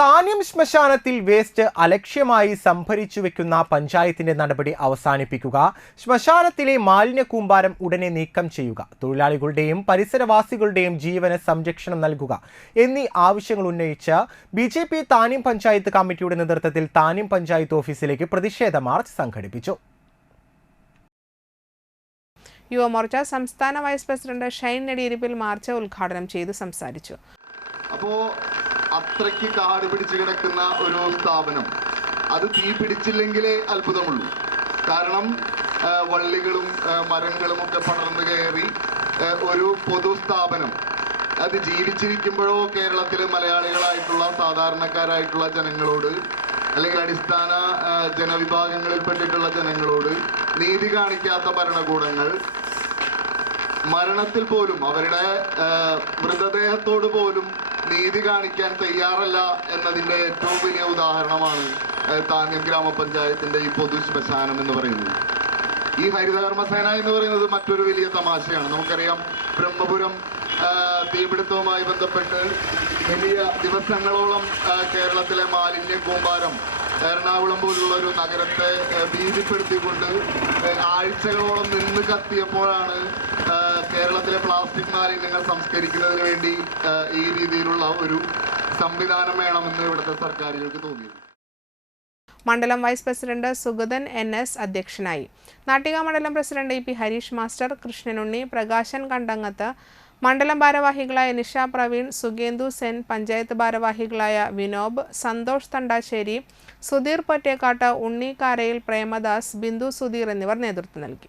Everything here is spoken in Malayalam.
താന്യം ശ്മശാനത്തിൽ വേസ്റ്റ് അലക്ഷ്യമായി സംഭരിച്ചു വെക്കുന്ന പഞ്ചായത്തിന്റെ നടപടി അവസാനിപ്പിക്കുക. ശ്മശാനത്തിലെ മാലിന്യ കൂമ്പാരം ഉടനെ നീക്കം ചെയ്യുക. തൊഴിലാളികളുടെയും പരിസരവാസികളുടെയും ജീവന് സംരക്ഷണം നൽകുക എന്നീ ആവശ്യങ്ങൾ ഉന്നയിച്ച് B J P Thanyam panchayat കമ്മിറ്റിയുടെ നേതൃത്വത്തിൽ താനിം പഞ്ചായത്ത് ഓഫീസിലേക്ക് പ്രതിഷേധ മാർച്ച് സംഘടിപ്പിച്ചു. യുവമോർച്ച സംസ്ഥാന vice president Shine Nediyiruppil march ഉദ്ഘാടനം ചെയ്ത് സംസാരിച്ചു. അപ്പോ അത്രയ്ക്ക് കാട് പിടിച്ച് കിടക്കുന്ന ഒരു സ്ഥാപനം. അത് തീ പിടിച്ചില്ലെങ്കിലേ അത്ഭുതമുള്ളൂ. കാരണം വള്ളികളും മരങ്ങളും ഒക്കെ പടർന്നു കയറി ഒരു പൊതു സ്ഥാപനം. അത് ജീവിച്ചിരിക്കുമ്പോഴോ കേരളത്തിലെ മലയാളികളായിട്ടുള്ള സാധാരണക്കാരായിട്ടുള്ള ജനങ്ങളോട് അല്ലെങ്കിൽ അടിസ്ഥാന ജനവിഭാഗങ്ങളിൽപ്പെട്ടിട്ടുള്ള ജനങ്ങളോട് നീതി കാണിക്കാത്ത ഭരണകൂടങ്ങൾ മരണത്തിൽ പോലും അവരുടെ മൃതദേഹത്തോട് പോലും നീതി കാണിക്കാൻ തയ്യാറല്ല എന്നതിന്റെ ഏറ്റവും വലിയ ഉദാഹരണമാണ് താങ്ങൻ ഗ്രാമപഞ്ചായത്തിന്റെ ഈ പൊതു ശ്മശാനം എന്ന് പറയുന്നത്. ഈ ഹരിതകർമ്മസേന എന്ന് പറയുന്നത് മറ്റൊരു വലിയ തമാശയാണ്. നമുക്കറിയാം ബ്രഹ്മപുരം തീപിടുത്തവുമായി ബന്ധപ്പെട്ട് വലിയ ദിവസങ്ങളോളം കേരളത്തിലെ മാലിന്യ കൂമ്പാരം എറണാകുളം പോലുള്ള ഒരു നഗരത്തെ ഭീതിപ്പെടുത്തിക്കൊണ്ട് ആഴ്ചകളോളം നിന്ന് കത്തിയപ്പോഴാണ് കേരളത്തിലെ പ്ലാസ്റ്റിക് മാലിന്യങ്ങൾ സംസ്കരിക്കുന്നതിന് വേണ്ടി ഈ രീതിയിലുള്ള ഒരു സംവിധാനം വേണമെന്ന് ഇവിടുത്തെ സർക്കാരുകൾക്ക് തോന്നിയത്. മണ്ഡലം vice president Sugathan N S അധ്യക്ഷനായി. നാട്ടിക മണ്ഡലം president E P Harish master Krishnanunni Prakashan Kandangath മണ്ഡലം ഭാരവാഹികളായ നിഷ പ്രവീൺ സുഗേന്ദു സെൻ പഞ്ചായത്ത് ഭാരവാഹികളായ വിനോബ് സന്തോഷ് തണ്ടാശ്ശേരി സുധീർ പൊറ്റേക്കാട്ട് ഉണ്ണി കാരയിൽ പ്രേമദാസ് ബിന്ദു സുധീർ എന്നിവർ നേതൃത്വം നൽകി.